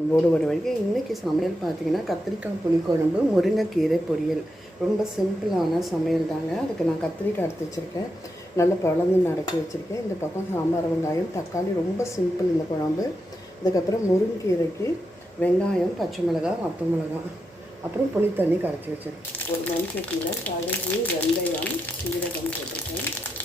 ஒரு ஒரு வரைக்கும் இன்றைக்கி சமையல் பார்த்தீங்கன்னா கத்திரிக்காய் புளிக்குழம்பு முருங்கைக்கீரை பொரியல். ரொம்ப சிம்பிளான சமையல் தாங்க. அதுக்கு நான் கத்திரிக்காய் எடுத்து வச்சுருக்கேன். நல்லா பிளந்து நடக்கி வச்சுருக்கேன். இந்த பக்கம் சாம்பார் வெங்காயம் தக்காளி ரொம்ப சிம்பிள் இந்த குழம்பு. அதுக்கப்புறம் முருங்கைக்கீரைக்கு வெங்காயம் பச்சை மிளகாய் வத்த மிளகாய். அப்புறம் புளி தண்ணி கரைச்சி வச்சுருக்கேன். ஒரு மண்சட்டியில் கழுகு வெந்தயம் சீரகம் போட்டிருக்கேன்.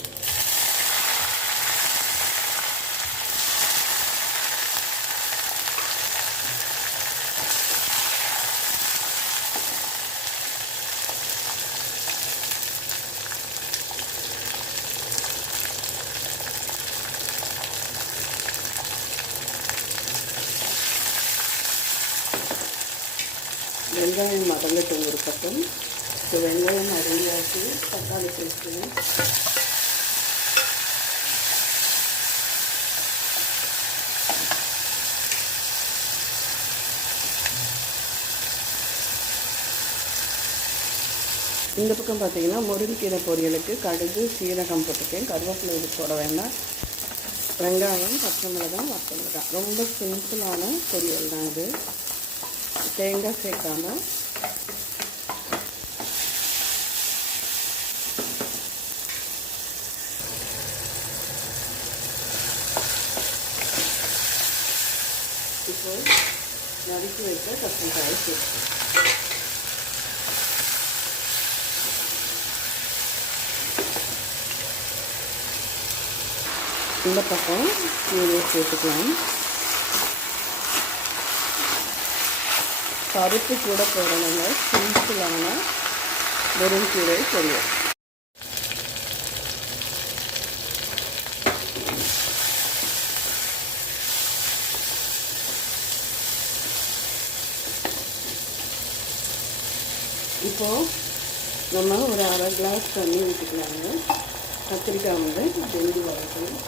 வெங்காயம் மதங்கட்டும் ஒரு பக்கம். இப்போ வெங்காயம் மதங்கியாச்சு தக்காளி பேஸ்ட்டு. இந்த பக்கம் பார்த்தீங்கன்னா முருங்கைக்கீரை பொரியலுக்கு கடுகு சீரகம் போட்டுக்கேன் கருவேப்பிலை இது போட வேண்டாம். வெங்காயம் பச்சை மிளகாய் வத்த மிளகாய். ரொம்ப சிம்பிளான பொரியல் தான் இது. தேங்காய் சேர்க்காம. இப்போ நறுக்கி வைக்க கத்திரிக்காயை சேர்த்து இந்த பக்கம் கீரை சேர்த்துக்கலாம். பருப்பு கூட போடணுங்க. சிம்பிளான முருங்கீரை பொரியல். இப்போ நம்ம ஒரு அரை கிளாஸ் தண்ணி ஊற்றிக்கலாங்க கத்திரிக்காய் வந்து வெந்து வளர்க்கணும்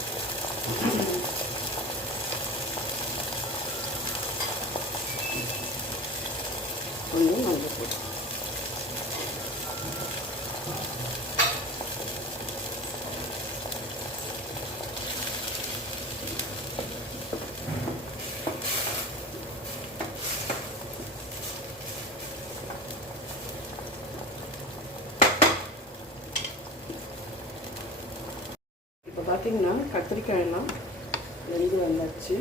கொஞ்சம் மஞ்சள் இப்போ பார்த்தீங்கன்னா கத்திரிக்காயெல்லாம் வெந்து வந்தாச்சு.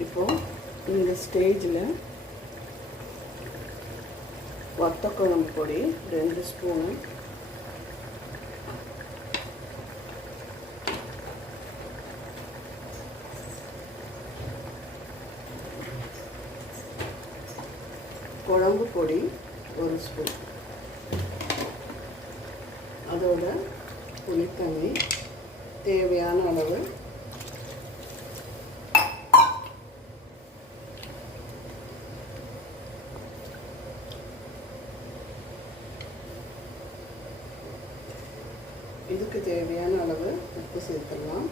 இப்போது இந்த ஸ்டேஜில் வத்த பொடி ரெண்டு ஸ்பூனு குழம்பு பொடி ஒரு ஸ்பூன் அதோட புளித்தண்ணி தேவையான அளவு இதுக்கு தேவையான அளவு உப்பு சேர்த்துடலாம்.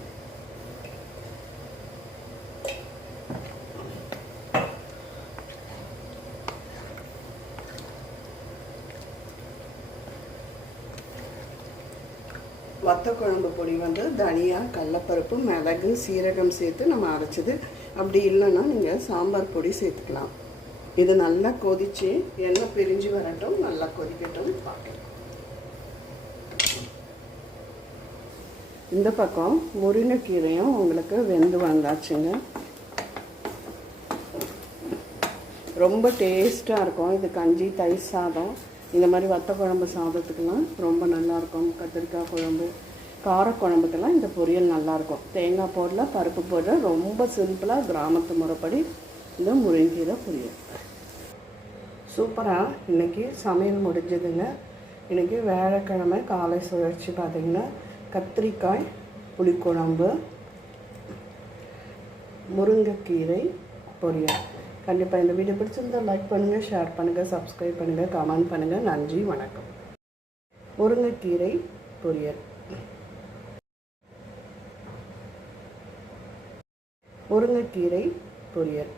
வத்த குழம்பு பொடி வந்து தனியா கடலப்பருப்பு மிளகு சீரகம் சேர்த்து நம்ம அரைச்சது. அப்படி இல்லைன்னா நீங்கள் சாம்பார் பொடி சேர்த்துக்கலாம். இது நல்லா கொதிச்சு எண்ணெய் பிரிஞ்சு வரட்டும் நல்லா கொதிக்கட்டும் பார்க்கலாம். இந்த பக்கம் முருங்கைக்கீரையும் உங்களுக்கு வெந்து வந்தாச்சுங்க. ரொம்ப டேஸ்ட்டாக இருக்கும். இது கஞ்சி தயிர் சாதம். இந்த மாதிரி வத்த குழம்பு சாதத்துக்கெலாம் ரொம்ப நல்லாயிருக்கும் கத்திரிக்காய் குழம்பு காரக்குழம்புக்கெல்லாம் இந்த பொரியல் நல்லாயிருக்கும் தேங்காய் போடல பருப்பு போடல ரொம்ப சிம்பிளாக கிராமத்து முறைப்படி இந்த முருங்கீரை பொரியல். சூப்பராக இன்றைக்கி சமையல் முடிஞ்சதுங்க. இன்றைக்கி வேலைக்கிழமை காலை சுழற்சி பார்த்திங்கன்னா கத்திரிக்காய் புளிக்குழம்பு முருங்கைக்கீரை பொரியல். கண்டிப்பாக இந்த வீடியோ பிடிச்சிருந்தால் லைக் பண்ணுங்கள் ஷேர் பண்ணுங்கள் சப்ஸ்கிரைப் பண்ணுங்கள் கமெண்ட் பண்ணுங்கள் நன்றி வணக்கம். முருங்கைக்கீரை பொரியல். முருங்கைக்கீரை பொரியல்.